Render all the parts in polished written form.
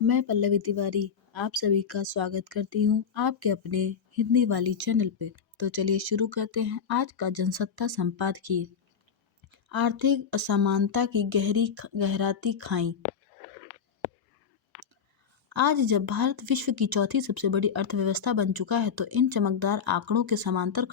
मैं पल्लवी तिवारी आप सभी का स्वागत करती हूँ आपके अपने हिंदी वाली चैनल पे। तो चलिए शुरू करते हैं आज का जनसत्ता संपादकीय। आर्थिक असमानता की गहराती खाई। आज जब भारत विश्व की चौथी सबसे बड़ी अर्थव्यवस्था बन चुका है तो इन चमकदार आंकड़ों के समांतर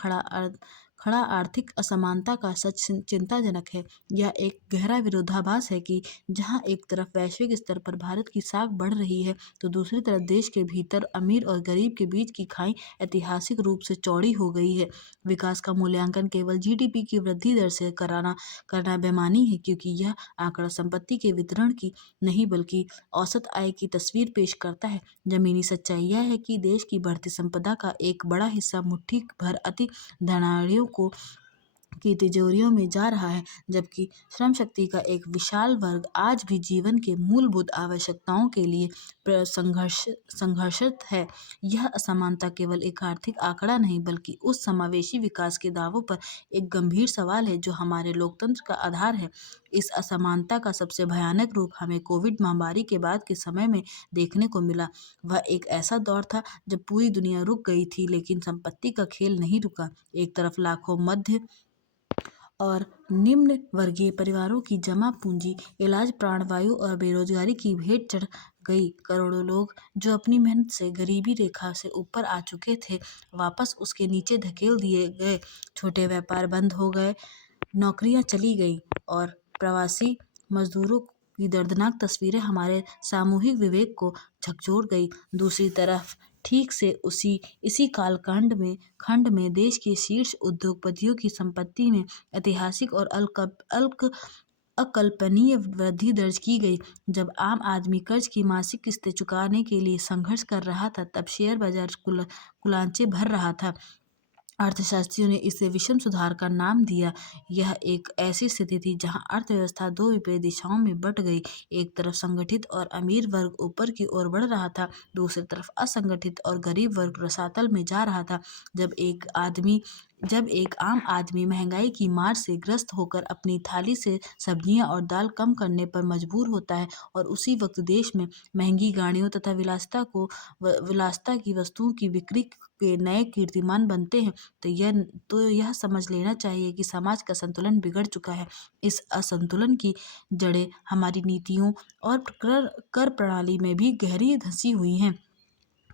खड़ा आर्थिक असमानता का सच चिंताजनक है। यह एक गहरा विरोधाभास है कि जहां एक तरफ वैश्विक स्तर पर भारत की साख बढ़ रही है तो दूसरी तरफ देश के भीतर अमीर और गरीब के बीच की खाई ऐतिहासिक रूप से चौड़ी हो गई है। विकास का मूल्यांकन केवल जीडीपी की वृद्धि दर से करना बेमानी है, क्योंकि यह आंकड़ा संपत्ति के वितरण की नहीं बल्कि औसत आय की तस्वीर पेश करता है। जमीनी सच्चाई यह है कि देश की बढ़ती संपदा का एक बड़ा हिस्सा मुट्ठी भर अति धनाढ़ियों की तिजोरियों में जा रहा है, जबकि श्रम शक्ति का एक विशाल वर्ग आज भी जीवन के मूलभूत आवश्यकताओं के लिए संघर्षरत है। यह असमानता केवल एक आर्थिक आंकड़ा नहीं बल्कि उस समावेशी विकास के दावों पर एक गंभीर सवाल है जो हमारे लोकतंत्र का आधार है। इस असमानता का सबसे भयानक रूप हमें कोविड महामारी के बाद के समय में देखने को मिला। वह एक ऐसा दौर था जब पूरी दुनिया रुक गई थी, लेकिन संपत्ति का खेल नहीं रुका। एक तरफ लाखों मध्य और निम्न वर्गीय परिवारों की जमा पूंजी, इलाज, प्राणवायु और बेरोजगारी की भेंट चढ़ गई। करोड़ों लोग जो अपनी मेहनत से गरीबी रेखा से ऊपर आ चुके थे, वापस उसके नीचे धकेल दिए गए। छोटे व्यापार बंद हो गए, नौकरियां चली गईं और प्रवासी मजदूरों की दर्दनाक तस्वीरें हमारे सामूहिक विवेक को झकझोर गई। दूसरी तरफ ठीक से इसी कालखंड में देश के शीर्ष उद्योगपतियों की संपत्ति में ऐतिहासिक और अकल्पनीय वृद्धि दर्ज की गई। जब आम आदमी कर्ज की मासिक किस्तें चुकाने के लिए संघर्ष कर रहा था, तब शेयर बाजार कुलांचे भर रहा था। अर्थशास्त्रियों ने इसे विषम सुधार का नाम दिया। यह एक ऐसी स्थिति थी जहां अर्थव्यवस्था दो विपरीत दिशाओं में बट गई। एक तरफ संगठित और अमीर वर्ग ऊपर की ओर बढ़ रहा था, दूसरी तरफ असंगठित और गरीब वर्ग रसातल में जा रहा था। जब एक आम आदमी महंगाई की मार से ग्रस्त होकर अपनी थाली से सब्जियां और दाल कम करने पर मजबूर होता है और उसी वक्त देश में महंगी गाड़ियों तथा विलासिता की वस्तुओं की बिक्री के नए कीर्तिमान बनते हैं, तो यह समझ लेना चाहिए कि समाज का संतुलन बिगड़ चुका है। इस असंतुलन की जड़ें हमारी नीतियों और कर प्रणाली में भी गहरी धंसी हुई हैं।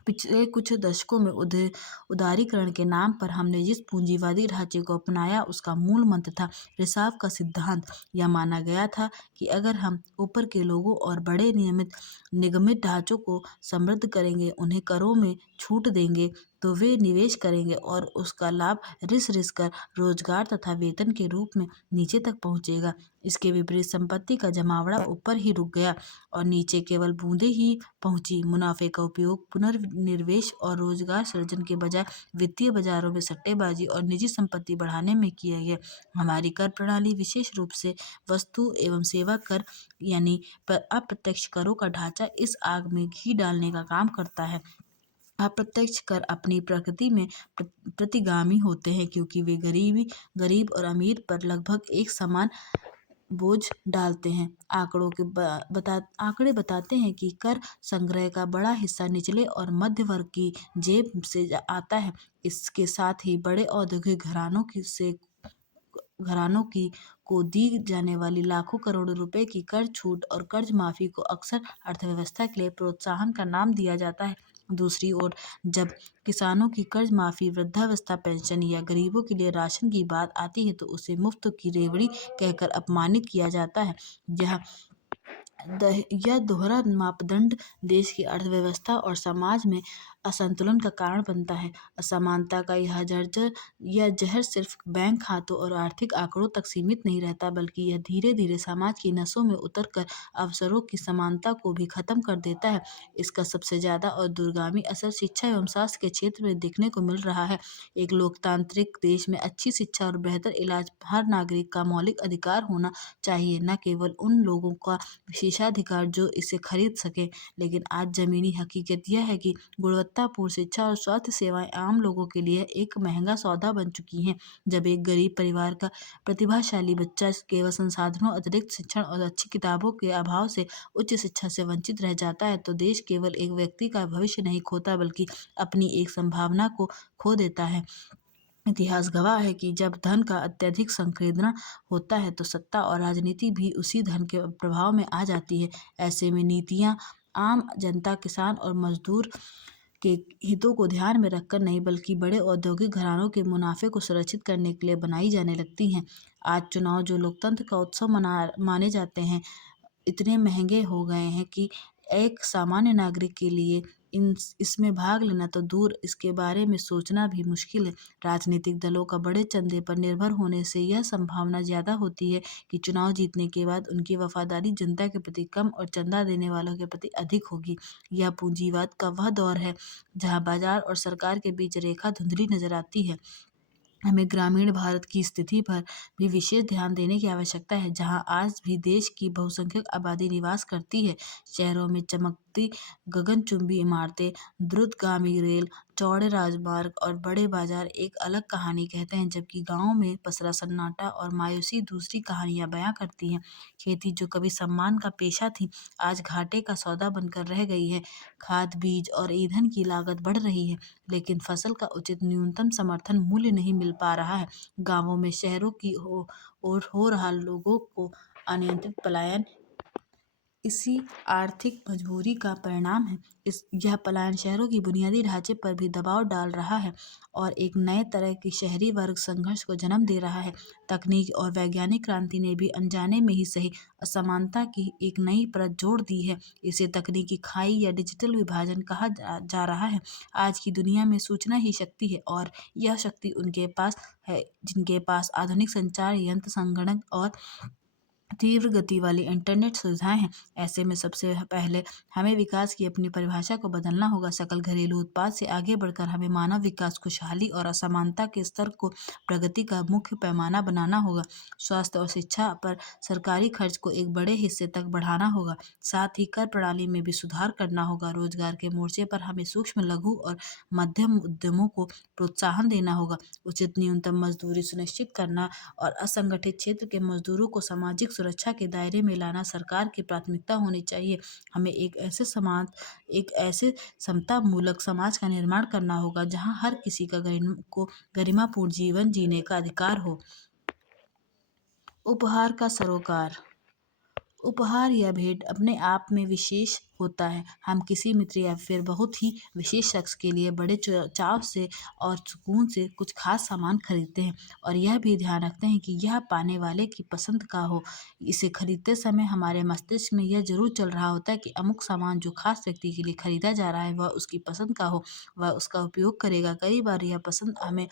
पिछले कुछ दशकों में उदारीकरण के नाम पर हमने जिस पूंजीवादी ढांचे को अपनाया, उसका मूल मंत्र था रिसाव का सिद्धांत। यह माना गया था कि अगर हम ऊपर के लोगों और बड़े निगमित ढांचों को समृद्ध करेंगे, उन्हें करों में छूट देंगे, तो वे निवेश करेंगे और उसका लाभ रिस कर रोजगार तथा वेतन के रूप में नीचे तक पहुंचेगा। इसके विपरीत संपत्ति का जमावड़ा ऊपर ही रुक गया और नीचे केवल बूंदें ही पहुंची। मुनाफे का उपयोग पुनर्निवेश और रोजगार सृजन के बजाय वित्तीय बाजारों में सट्टेबाजी और निजी संपत्ति बढ़ाने में किया गया। हमारी कर प्रणाली, विशेष रूप से वस्तु एवं सेवा कर यानी अप्रत्यक्ष करों का ढांचा, इस आग में घी डालने का काम करता है। अप्रत्यक्ष कर अपनी प्रकृति में प्रतिगामी होते हैं, क्योंकि वे गरीब और अमीर पर लगभग एक समान बोझ डालते हैं। आंकड़े बताते हैं कि कर संग्रह का बड़ा हिस्सा निचले और मध्य वर्ग की जेब से आता है। इसके साथ ही बड़े औद्योगिक घरानों की को दी जाने वाली लाखों करोड़ों रुपए की कर छूट और कर्ज माफी को अक्सर अर्थव्यवस्था के लिए प्रोत्साहन का नाम दिया जाता है। दूसरी ओर, जब किसानों की कर्ज माफी, वृद्धावस्था पेंशन या गरीबों के लिए राशन की बात आती है, तो उसे मुफ्त की रेवड़ी कहकर अपमानित किया जाता है। यह दोहरा मापदंड देश की अर्थव्यवस्था और समाज में असंतुलन का कारण बनता है। असमानता का यह जहर सिर्फ बैंक खातों और आर्थिक आंकड़ों तक सीमित नहीं रहता, बल्कि यह धीरे धीरे समाज की नसों में उतरकर अवसरों की समानता को भी खत्म कर देता है। इसका सबसे ज्यादा और दूरगामी असर शिक्षा एवं स्वास्थ्य के क्षेत्र में देखने को मिल रहा है। एक लोकतांत्रिक देश में अच्छी शिक्षा और बेहतर इलाज हर नागरिक का मौलिक अधिकार होना चाहिए, न केवल उन लोगों का विशेषाधिकार जो इसे खरीद सके। लेकिन आज ज़मीनी हकीकत यह है कि गुणवत्तापूर्ण शिक्षा और स्वास्थ्य सेवाएं आम लोगों के लिए एक महंगा सौदा बन चुकी हैं। जब एक गरीब परिवार का प्रतिभाशाली बच्चा केवल संसाधनों, अतिरिक्त शिक्षण और अच्छी किताबों के अभाव से उच्च शिक्षा से वंचित रह जाता है, तो देश केवल एक व्यक्ति का भविष्य नहीं खोता, बल्कि अपनी एक संभावना को खो देता है। इतिहास गवाह है कि जब धन का अत्यधिक संकेंद्रण होता है तो सत्ता और राजनीति भी उसी धन के प्रभाव में आ जाती है। ऐसे में नीतियां आम जनता, किसान और मजदूर के हितों को ध्यान में रखकर नहीं, बल्कि बड़े औद्योगिक घरानों के मुनाफे को सुरक्षित करने के लिए बनाई जाने लगती हैं। आज चुनाव, जो लोकतंत्र का उत्सव माने जाते हैं, इतने महंगे हो गए हैं कि एक सामान्य नागरिक के लिए इसमें भाग लेना तो दूर, इसके बारे में सोचना भी मुश्किल है। राजनीतिक दलों का बड़े चंदे पर निर्भर होने से यह संभावना ज़्यादा होती है कि चुनाव जीतने के बाद उनकी वफादारी जनता के प्रति कम और चंदा देने वालों के प्रति अधिक होगी। यह पूंजीवाद का वह दौर है जहां बाजार और सरकार के बीच रेखा धुंधली नजर आती है। हमें ग्रामीण भारत की स्थिति पर भी विशेष ध्यान देने की आवश्यकता है, जहां आज भी देश की बहुसंख्यक आबादी निवास करती है। शहरों में चमकती गगनचुंबी इमारतें, द्रुतगामी रेल, चौड़े राजमार्ग और बड़े बाजार एक अलग कहानी कहते हैं, जबकि गांवों में पसरा सन्नाटा और मायूसी दूसरी कहानियां बयां करती हैं। खेती, जो कभी सम्मान का पेशा थी, आज घाटे का सौदा बनकर रह गई है। खाद, बीज और ईंधन की लागत बढ़ रही है, लेकिन फसल का उचित न्यूनतम समर्थन मूल्य नहीं मिल पा रहा है। गांवों में शहरों की ओर हो रहा लोगों को अनियंत्रित पलायन इसी आर्थिक मजबूरी का परिणाम है। यह पलायन शहरों की बुनियादी ढांचे पर भी दबाव डाल रहा है और एक नए तरह की शहरी वर्ग संघर्ष को जन्म दे रहा है। तकनीक और वैज्ञानिक क्रांति ने भी अनजाने में ही सही असमानता की एक नई परत जोड़ दी है। इसे तकनीकी खाई या डिजिटल विभाजन कहा जा रहा है। आज की दुनिया में सूचना ही शक्ति है, और यह शक्ति उनके पास है जिनके पास आधुनिक संचार यंत्र, संगणक और तीव्र गति वाली इंटरनेट सुविधाएं हैं। ऐसे में सबसे पहले हमें विकास की अपनी परिभाषा को बदलना होगा। सकल घरेलू उत्पाद से आगे बढ़कर हमें मानव विकास, खुशहाली और असमानता के स्तर को प्रगति का मुख्य पैमाना बनाना होगा। स्वास्थ्य और शिक्षा पर सरकारी खर्च को एक बड़े हिस्से तक बढ़ाना होगा। साथ ही कर प्रणाली में भी सुधार करना होगा। रोजगार के मोर्चे पर हमें सूक्ष्म, लघु और मध्यम उद्यमों को प्रोत्साहन देना होगा। उचित न्यूनतम मजदूरी सुनिश्चित करना और असंगठित क्षेत्र के मजदूरों को सामाजिक सुरक्षा के दायरे में लाना सरकार की प्राथमिकता होनी चाहिए। हमें एक ऐसे समतामूलक समाज का निर्माण करना होगा जहां हर किसी को गरिमापूर्ण जीवन जीने का अधिकार हो। उपहार का सरोकार। उपहार या भेंट अपने आप में विशेष होता है। हम किसी मित्र या फिर बहुत ही विशेष शख्स के लिए बड़े चाव से और सुकून से कुछ खास सामान खरीदते हैं, और यह भी ध्यान रखते हैं कि यह पाने वाले की पसंद का हो। इसे खरीदते समय हमारे मस्तिष्क में यह जरूर चल रहा होता है कि अमुक सामान जो खास व्यक्ति के लिए खरीदा जा रहा है वह उसकी पसंद का हो, वह उसका उपयोग करेगा। कई बार यह पसंद हमें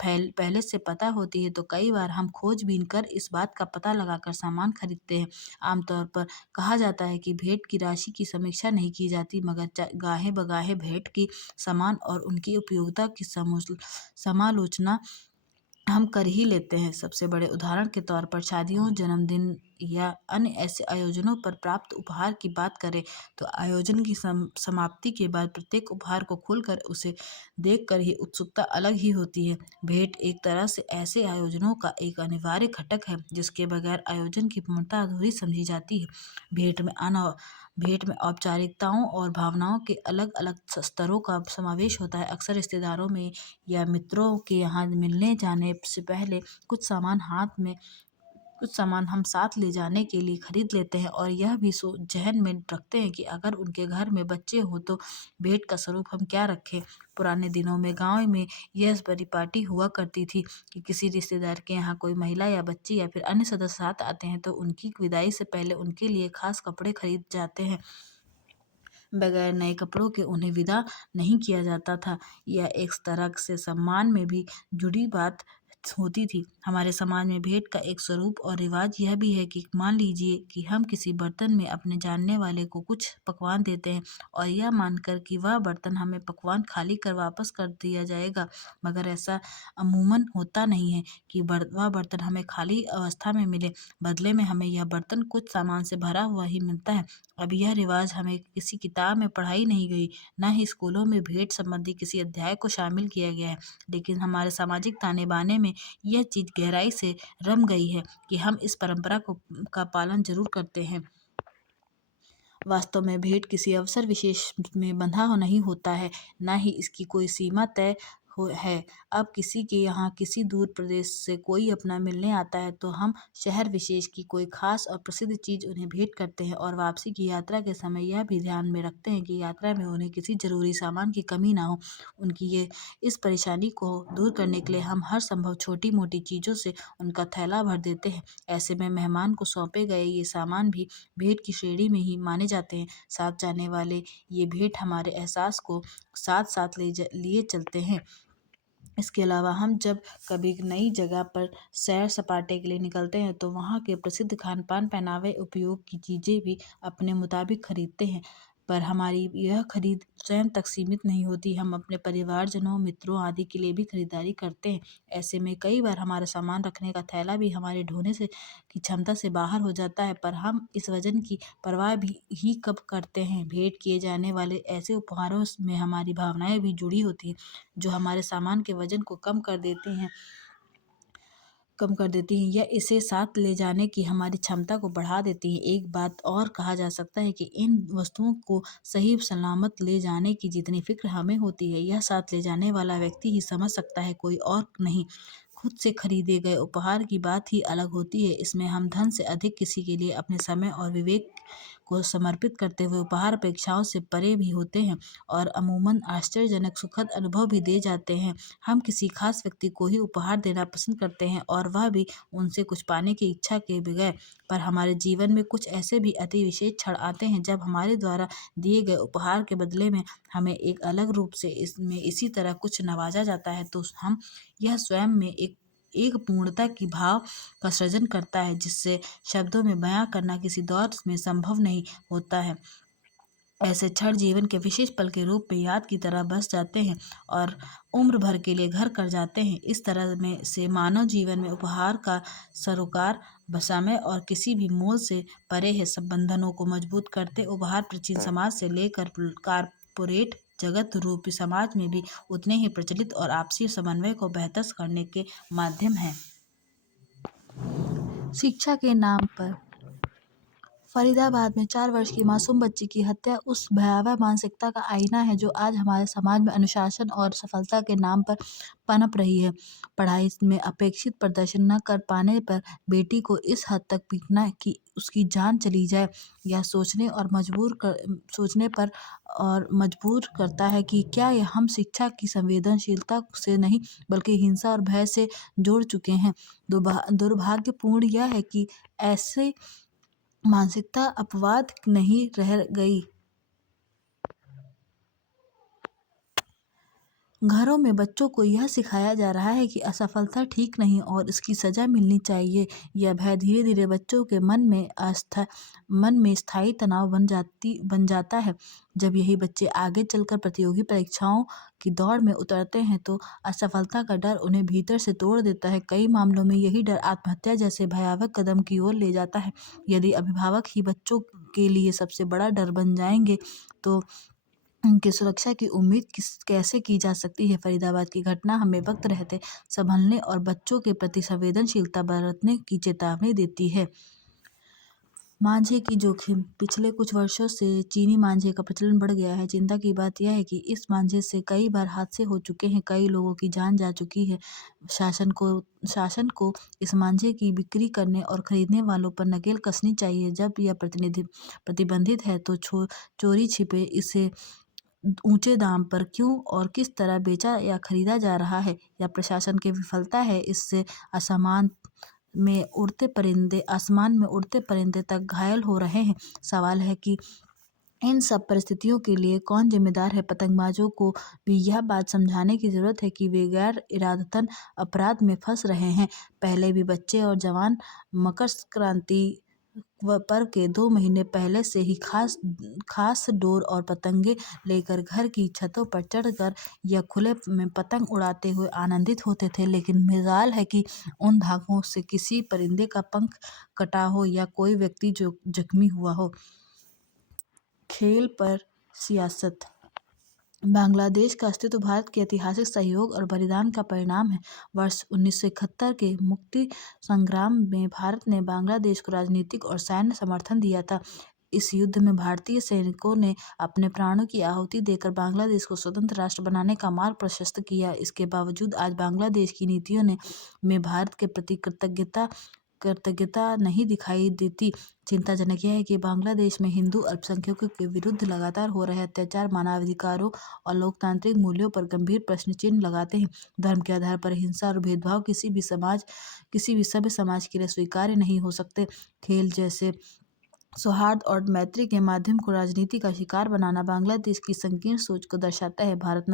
पहले से पता होती है, तो कई बार हम खोजबीन कर इस बात का पता लगाकर सामान खरीदते हैं। आमतौर पर कहा जाता है कि भेंट की राशि की समीक्षा नहीं की जाती, मगर गाहे बगाहे भेंट की सामान और उनकी उपयोगिता की समालोचना हम कर ही लेते हैं। सबसे बड़े उदाहरण के तौर पर शादियों, जन्मदिन या अन्य ऐसे आयोजनों पर प्राप्त उपहार की बात करें, तो आयोजन की समाप्ति के बाद प्रत्येक उपहार को खोलकर उसे देखकर ही उत्सुकता अलग ही होती है। भेंट एक तरह से ऐसे आयोजनों का एक अनिवार्य घटक है जिसके बगैर आयोजन की पूर्णता अधूरी समझी जाती है। भेंट में भेंट में औपचारिकताओं और भावनाओं के अलग अलग स्तरों का समावेश होता है। अक्सर रिश्तेदारों में या मित्रों के यहाँ मिलने जाने से पहले कुछ सामान हम साथ ले जाने के लिए खरीद लेते हैं, और यह भी जहन में रखते हैं कि अगर उनके घर में बच्चे हो तो भेंट का स्वरूप हम क्या रखें। पुराने दिनों में गांव में यह परिपाटी हुआ करती थी कि किसी रिश्तेदार के यहाँ कोई महिला या बच्ची या फिर अन्य सदस्य साथ आते हैं तो उनकी विदाई से पहले उनके लिए खास कपड़े खरीद जाते हैं। बगैर नए कपड़ों के उन्हें विदा नहीं किया जाता था। यह एक तरह से सम्मान में भी जुड़ी बात होती थी। हमारे समाज में भेंट का एक स्वरूप और रिवाज यह भी है कि मान लीजिए कि हम किसी बर्तन में अपने जानने वाले को कुछ पकवान देते हैं और यह मानकर कि वह बर्तन हमें पकवान खाली कर वापस कर दिया जाएगा, मगर ऐसा अमूमन होता नहीं है कि वह बर्तन हमें खाली अवस्था में मिले। बदले में हमें यह बर्तन कुछ सामान से भरा हुआ ही मिलता है। अब यह रिवाज हमें किसी किताब में पढ़ाई नहीं गई, न ही स्कूलों में भेंट संबंधी किसी अध्याय को शामिल किया गया है, लेकिन हमारे सामाजिक ताने बाने में यह चीज गहराई से रम गई है कि हम इस परंपरा का पालन जरूर करते हैं। वास्तव में भेंट किसी अवसर विशेष में बंधा हो नहीं होता है, न ही इसकी कोई सीमा तय है। अब किसी के यहाँ किसी दूर प्रदेश से कोई अपना मिलने आता है तो हम शहर विशेष की कोई खास और प्रसिद्ध चीज उन्हें भेंट करते हैं और वापसी की यात्रा के समय यह भी ध्यान में रखते हैं कि यात्रा में उन्हें किसी जरूरी सामान की कमी ना हो। उनकी इस परेशानी को दूर करने के लिए हम हर संभव छोटी मोटी चीजों से उनका थैला भर देते हैं। ऐसे में मेहमान को सौंपे गए ये सामान भी भेंट की श्रेणी में ही माने जाते हैं। साथ जाने वाले ये भेंट हमारे एहसास को साथ साथ लिए चलते हैं। इसके अलावा हम जब कभी नई जगह पर सैर सपाटे के लिए निकलते हैं तो वहाँ के प्रसिद्ध खान पान, पहनावे, उपयोग की चीज़ें भी अपने मुताबिक खरीदते हैं, पर हमारी यह खरीद स्वयं तक सीमित नहीं होती। हम अपने परिवारजनों, मित्रों आदि के लिए भी खरीदारी करते हैं। ऐसे में कई बार हमारा सामान रखने का थैला भी हमारे ढोने से की क्षमता से बाहर हो जाता है, पर हम इस वजन की परवाह भी ही कब करते हैं। भेंट किए जाने वाले ऐसे उपहारों में हमारी भावनाएं भी जुड़ी होती हैं, जो हमारे सामान के वजन को कम कर देती हैं या इसे साथ ले जाने की हमारी क्षमता को बढ़ा देती हैं। एक बात और कहा जा सकता है कि इन वस्तुओं को सही सलामत ले जाने की जितनी फिक्र हमें होती है, यह साथ ले जाने वाला व्यक्ति ही समझ सकता है, कोई और नहीं। खुद से खरीदे गए उपहार की बात ही अलग होती है। इसमें हम धन से अधिक किसी के लिए अपने समय और विवेक को समर्पित करते हुए उपहार अपेक्षाओं से परे भी होते हैं और अमूमन आश्चर्यजनक सुखद अनुभव भी दे जाते हैं। हम किसी खास व्यक्ति को ही उपहार देना पसंद करते हैं और वह भी उनसे कुछ पाने की इच्छा के बगैर, पर हमारे जीवन में कुछ ऐसे भी अति विशेष क्षण आते हैं जब हमारे द्वारा दिए गए उपहार के बदले में हमें एक अलग रूप से इसमें इसी तरह कुछ नवाजा जाता है, तो हम यह स्वयं में एक पूर्णता की भाव का सृजन करता है जिससे शब्दों में बयां करना किसी दौर में संभव नहीं होता है। ऐसे क्षण जीवन के विशेष पल के रूप में याद की तरह बस जाते हैं और उम्र भर के लिए घर कर जाते हैं। इस तरह में से मानव जीवन में उपहार का सरोकार समय और किसी भी मोल से परे है। सब बंधनों को मजबूत करते उपहार प्राचीन समाज से लेकर कारपोरेट जगत रूपी समाज में भी उतने ही प्रचलित और आपसी समन्वय को बेहतर करने के माध्यम हैं। शिक्षा के नाम पर फरीदाबाद में 4 वर्ष की मासूम बच्ची की हत्या उस भयावह मानसिकता का आईना है जो आज हमारे समाज में अनुशासन और सफलता के नाम पर पनप रही है। पढ़ाई में अपेक्षित प्रदर्शन न कर पाने पर बेटी को इस हद तक पीटना कि उसकी जान चली जाए, यह सोचने पर और मजबूर करता है कि क्या हम शिक्षा की संवेदनशीलता से नहीं बल्कि हिंसा और भय से जोड़ चुके हैं। दुर्भाग्यपूर्ण यह है कि ऐसे मानसिकता अपवाद नहीं रह गई। घरों में बच्चों को यह सिखाया जा रहा है कि असफलता ठीक नहीं और इसकी सजा मिलनी चाहिए। यह भय धीरे धीरे बच्चों के मन में स्थायी तनाव बन जाता है। जब यही बच्चे आगे चलकर प्रतियोगी परीक्षाओं की दौड़ में उतरते हैं तो असफलता का डर उन्हें भीतर से तोड़ देता है। कई मामलों में यही डर आत्महत्या जैसे भयावह कदम की ओर ले जाता है। यदि अभिभावक ही बच्चों के लिए सबसे बड़ा डर बन जाएंगे तो उनकी सुरक्षा की उम्मीद कैसे की जा सकती है। फरीदाबाद की घटना हमें वक्त रहते संभलने और बच्चों के प्रति संवेदनशीलता बरतने की चेतावनी देती है। मांझे की जोखिम। पिछले कुछ वर्षों से चीनी मांझे का प्रचलन बढ़ गया है। चिंता की बात यह है कि इस मांझे से कई बार हादसे हो चुके हैं, कई लोगों की जान जा चुकी है। शासन को इस मांझे की बिक्री करने और खरीदने वालों पर नकेल कसनी चाहिए। जब यह प्रतिबंधित है तो चोरी छिपे इसे ऊंचे दाम पर क्यों और किस तरह बेचा या खरीदा जा रहा है, या प्रशासन की विफलता है। इससे आसमान में उड़ते परिंदे तक घायल हो रहे हैं। सवाल है कि इन सब परिस्थितियों के लिए कौन जिम्मेदार है? पतंगबाजों को भी यह बात समझाने की जरूरत है कि वे गैर इरादतन अपराध में फंस रहे हैं। पहले भी बच्चे और जवान मकर संक्रांति पर्व के 2 महीने पहले से ही खास खास डोर और पतंगे लेकर घर की छतों पर चढ़कर या खुले में पतंग उड़ाते हुए आनंदित होते थे। लेकिन मजाल है कि उन धागों से किसी परिंदे का पंख कटा हो या कोई व्यक्ति जो जख्मी हुआ हो। खेल पर सियासत। बांग्लादेश का अस्तित्व भारत के ऐतिहासिक सहयोग और बलिदान का परिणाम है। वर्ष 1971 के मुक्ति संग्राम में भारत ने बांग्लादेश को राजनीतिक और सैन्य समर्थन दिया था। इस युद्ध में भारतीय सैनिकों ने अपने प्राणों की आहुति देकर बांग्लादेश को स्वतंत्र राष्ट्र बनाने का मार्ग प्रशस्त किया। इसके बावजूद आज बांग्लादेश की नीतियों में भारत के प्रति कृतज्ञता नहीं दिखाई देती। चिंताजनक यह है कि बांग्लादेश में हिंदू अल्पसंख्यकों के विरुद्ध लगातार हो रहे अत्याचार मानवाधिकारों और लोकतांत्रिक मूल्यों पर गंभीर प्रश्न चिन्ह लगाते हैं। धर्म के आधार पर हिंसा और भेदभाव किसी भी सभ्य समाज के लिए स्वीकार्य नहीं हो सकते। खेल जैसे सौहार्द और मैत्री के माध्यम को राजनीति का शिकार बनाना बांग्लादेश की संकीर्ण सोच को दर्शाता है। भारत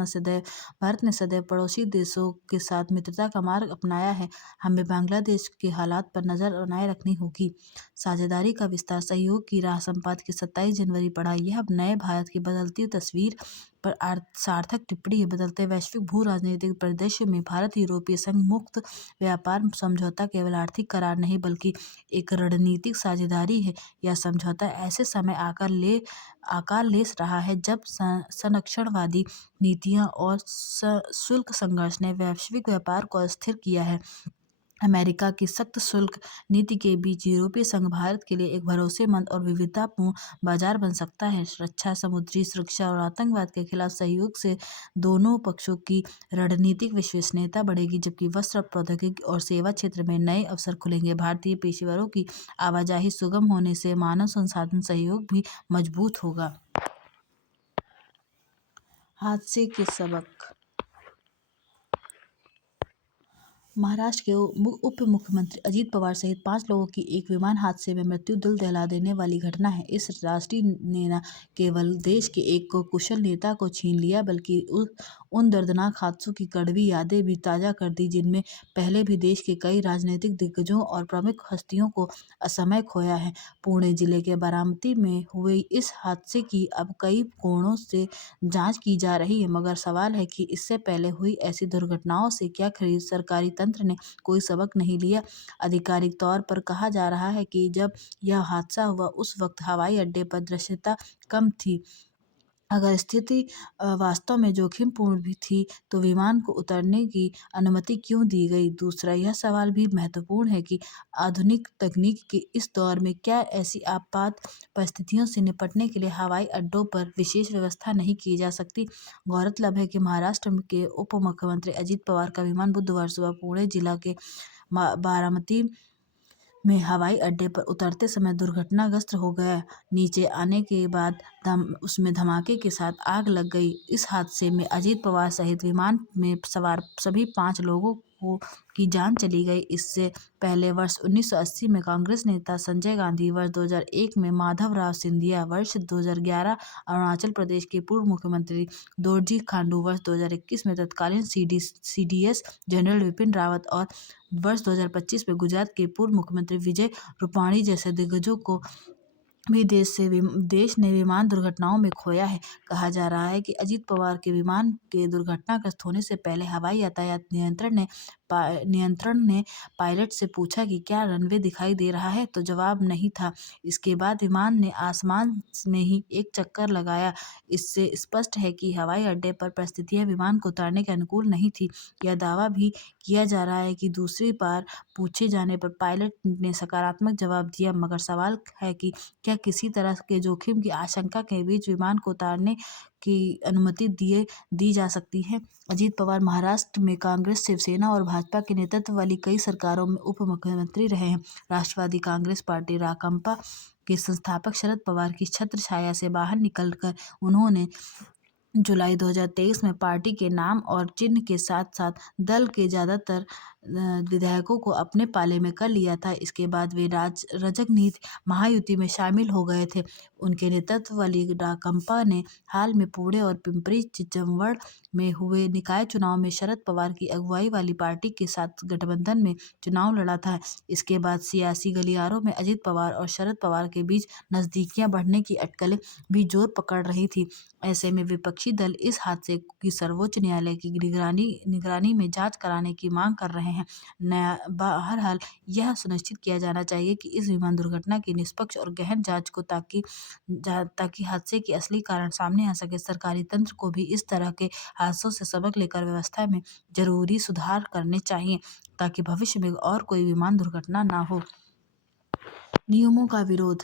ने सदैव पड़ोसी देशों के साथ मित्रता का मार्ग अपनाया है। हमें बांग्लादेश के हालात पर नजर बनाए रखनी होगी। साझेदारी का विस्तार, सहयोग की राह। संपादकीय 27 जनवरी पढ़ा। यह अब नए भारत की बदलती तस्वीर पर सार्थक टिप्पणी है। बदलते वैश्विक भू राजनीतिक परिदृश्य में भारत यूरोपीय संघ मुक्त व्यापार समझौता केवल आर्थिक करार नहीं बल्कि एक रणनीतिक साझेदारी है। यह समझौता ऐसे समय आकार ले रहा है जब संरक्षणवादी नीतियां और शुल्क संघर्ष ने वैश्विक व्यापार को अस्थिर किया है। अमेरिका की सख्त शुल्क नीति के बीच यूरोपीय संघ भारत के लिए एक भरोसेमंद और विविधतापूर्ण बाजार बन सकता है। रक्षा, समुद्री सुरक्षा और आतंकवाद के खिलाफ सहयोग से दोनों पक्षों की रणनीतिक विश्वसनीयता बढ़ेगी, जबकि वस्त्र, प्रौद्योगिकी और सेवा क्षेत्र में नए अवसर खुलेंगे। भारतीय पेशेवरों की आवाजाही सुगम होने से मानव संसाधन सहयोग भी मजबूत होगा। हादसे के सबक। महाराष्ट्र के उप मुख्यमंत्री अजित पवार सहित 5 लोगों की एक विमान हादसे में मृत्यु दिल दहला देने वाली घटना है। इस राष्ट्रीय ने न केवल देश के एक कुशल नेता को छीन लिया बल्कि उन दर्दनाक हादसों की कड़वी यादें भी ताज़ा कर दी जिनमें पहले भी देश के कई राजनीतिक दिग्गजों और प्रमुख हस्तियों को असमय खोया है। पुणे जिले के बारामती में हुए इस हादसे की अब कई कोणों से जांच की जा रही है, मगर सवाल है कि इससे पहले हुई ऐसी दुर्घटनाओं से क्या सरकारी तंत्र ने कोई सबक नहीं लिया। आधिकारिक तौर पर कहा जा रहा है कि जब यह हादसा हुआ उस वक्त हवाई अड्डे पर दृश्यता कम थी। अगर स्थिति वास्तव में जोखिमपूर्ण भी थी तो विमान को उतरने की अनुमति क्यों दी गई? दूसरा, यह सवाल भी महत्वपूर्ण है कि आधुनिक तकनीक के इस दौर में क्या ऐसी आपात परिस्थितियों से निपटने के लिए हवाई अड्डों पर विशेष व्यवस्था नहीं की जा सकती? गौरतलब है कि महाराष्ट्र के उप मुख्यमंत्री अजित पवार का विमान बुधवार सुबह पुणे जिला के बारामती में हवाई अड्डे पर उतरते समय दुर्घटनाग्रस्त हो गया। नीचे आने के बाद उसमें धमाके के साथ आग लग गई। इस हादसे में अजित पवार सहित विमान में सवार सभी 5 लोगों की जान चली गई। इससे पहले वर्ष 1980 में कांग्रेस नेता संजय गांधी, वर्ष 2001 में माधवराव सिंधिया, वर्ष 2011 अरुणाचल प्रदेश के पूर्व मुख्यमंत्री दोरजी खांडू, वर्ष 2021 में तत्कालीन CDS जनरल विपिन रावत और वर्ष 2025 में गुजरात के पूर्व मुख्यमंत्री विजय रूपाणी जैसे दिग्गजों को भी देश ने विमान दुर्घटनाओं में खोया है। कहा जा रहा है कि अजित पवार के विमान के दुर्घटनाग्रस्त होने से पहले हवाई यातायात नियंत्रण ने पायलट से पूछा कि क्या रनवे दिखाई दे रहा है, तो जवाब नहीं था। इसके बाद विमान ने आसमान में ही एक चक्कर लगाया। इससे स्पष्ट है कि हवाई अड्डे पर परिस्थितियां विमान को उतारने के अनुकूल नहीं थी। यह दावा भी किया जा रहा है कि दूसरी बार पूछे जाने पर पायलट ने सकारात्मक जवाब दिया, मगर सवाल है कि क्या किसी तरह के जोखिम की आशंका के बीच विमान को उतारने की अनुमति दी जा सकती है? अजित पवार महाराष्ट्र में कांग्रेस, शिवसेना और भाजपा के नेतृत्व वाली कई सरकारों में उप मुख्यमंत्री रहे हैं। राष्ट्रवादी कांग्रेस पार्टी राकांपा के संस्थापक शरद पवार की छत्र छाया से बाहर निकलकर उन्होंने जुलाई 2023 में पार्टी के नाम और चिन्ह के साथ साथ दल के ज़्यादातर विधायकों को अपने पाले में कर लिया था। इसके बाद वे रजक नीति महायुति में शामिल हो गए थे। उनके नेतृत्व वाली डाकंपा ने हाल में पुणे और पिंपरी चिंचवड़ में हुए निकाय चुनाव में शरद पवार की अगुवाई वाली पार्टी के साथ गठबंधन में चुनाव लड़ा था। इसके बाद सियासी गलियारों में अजित पवार और शरद पवार के बीच नजदीकियां बढ़ने की अटकलें भी जोर पकड़ रही थी। ऐसे में विपक्षी दल इस हादसे की सर्वोच्च न्यायालय की निगरानी में जांच कराने की मांग कर रहे हैं। बहरहाल यह सुनिश्चित किया जाना चाहिए कि इस विमान दुर्घटना की निष्पक्ष और गहन जांच को ताकि हादसे के असली कारण सामने आ सके। सरकारी तंत्र को भी इस तरह के हादसों से सबक लेकर व्यवस्था में जरूरी सुधार करने चाहिए ताकि भविष्य में और कोई विमान दुर्घटना ना हो। नियमों का विरोध।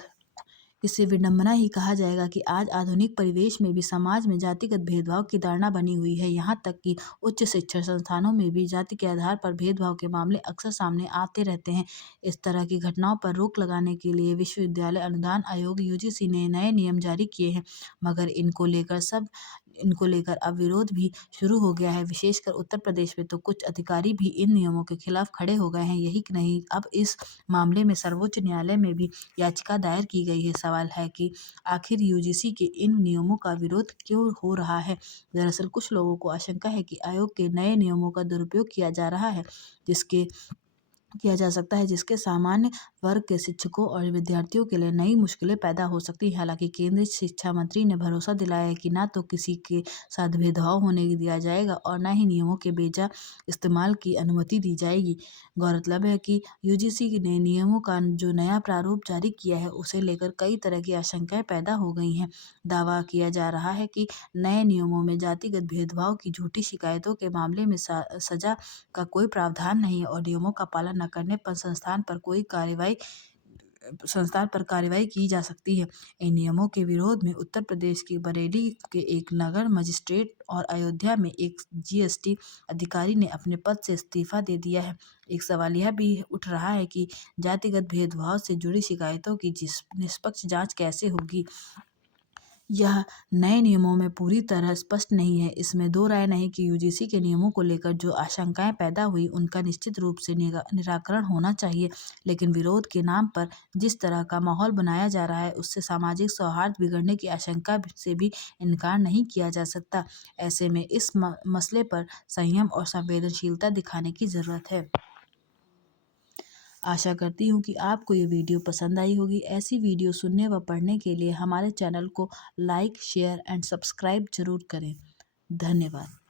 इसे विडंबना ही कहा जाएगा कि आज आधुनिक परिवेश में भी समाज में जातिगत भेदभाव की धारणा बनी हुई है। यहाँ तक कि उच्च शिक्षण संस्थानों में भी जाति के आधार पर भेदभाव के मामले अक्सर सामने आते रहते हैं। इस तरह की घटनाओं पर रोक लगाने के लिए विश्वविद्यालय अनुदान आयोग यूजीसी ने नए नियम जारी किए हैं, मगर इनको लेकर अब विरोध भी शुरू हो गया है। विशेषकर उत्तर प्रदेश में तो कुछ अधिकारी भी इन नियमों के खिलाफ खड़े हो गए हैं। यही नहीं, अब इस मामले में सर्वोच्च न्यायालय में भी याचिका दायर की गई है। सवाल है कि आखिर यूजीसी के इन नियमों का विरोध क्यों हो रहा है। दरअसल कुछ लोगों को आशंका है कि आयोग के नए नियमों का दुरुपयोग किया जा सकता है, जिसके सामान्य वर्ग के शिक्षकों और विद्यार्थियों के लिए नई मुश्किलें पैदा हो सकती हैं। हालांकि केंद्रीय शिक्षा मंत्री ने भरोसा दिलाया है कि न तो किसी के साथ भेदभाव होने दिया जाएगा और न ही नियमों के बेजा इस्तेमाल की अनुमति दी जाएगी। गौरतलब है कि यूजीसी ने नियमों का जो नया प्रारूप जारी किया है, उसे लेकर कई तरह की आशंकाएं पैदा हो गई हैं। दावा किया जा रहा है कि नए नियमों में जातिगत भेदभाव की झूठी शिकायतों के मामले में सजा का कोई प्रावधान नहीं है और नियमों का पालन न करने पर संस्थान पर कार्रवाई की जा सकती है। इन नियमों के विरोध में उत्तर प्रदेश के बरेली के एक नगर मजिस्ट्रेट और अयोध्या में एक जीएसटी अधिकारी ने अपने पद से इस्तीफा दे दिया है। एक सवाल यह भी उठ रहा है कि जातिगत भेदभाव से जुड़ी शिकायतों की निष्पक्ष जांच कैसे होगी। यह नए नियमों में पूरी तरह स्पष्ट नहीं है। इसमें दो राय नहीं कि यूजीसी के नियमों को लेकर जो आशंकाएं पैदा हुई उनका निश्चित रूप से निराकरण होना चाहिए, लेकिन विरोध के नाम पर जिस तरह का माहौल बनाया जा रहा है उससे सामाजिक सौहार्द बिगड़ने की आशंका से भी इनकार नहीं किया जा सकता। ऐसे में इस मसले पर संयम और संवेदनशीलता दिखाने की जरूरत है। आशा करती हूँ कि आपको ये वीडियो पसंद आई होगी। ऐसी वीडियो सुनने व पढ़ने के लिए हमारे चैनल को लाइक, शेयर एंड सब्सक्राइब जरूर करें। धन्यवाद।